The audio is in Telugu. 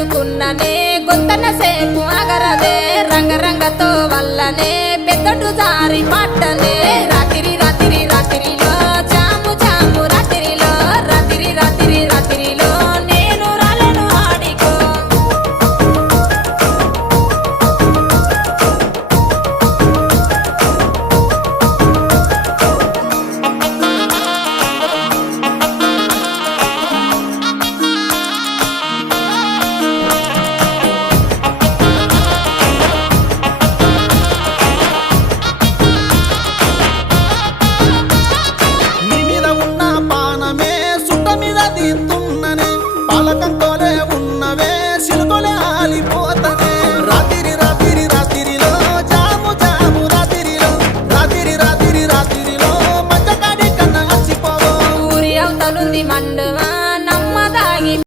ఎత్తుకున్ననే కొంతన సేపు అగరదే రంగరంగతో వల్లనే పెద్దటు జారి పట్టనే రాత్రి రాత్రి రాత్రిలో జాము జాము రాత్రిలో రాత్రి రాత్రి రాత్రిలో నేను రాలను ఆడికో నీ మీద ఉన్న పానమే సుట్ట మీద తీస్తున్ననే పాలకంతోనే ఉన్నవే సిలుకొలే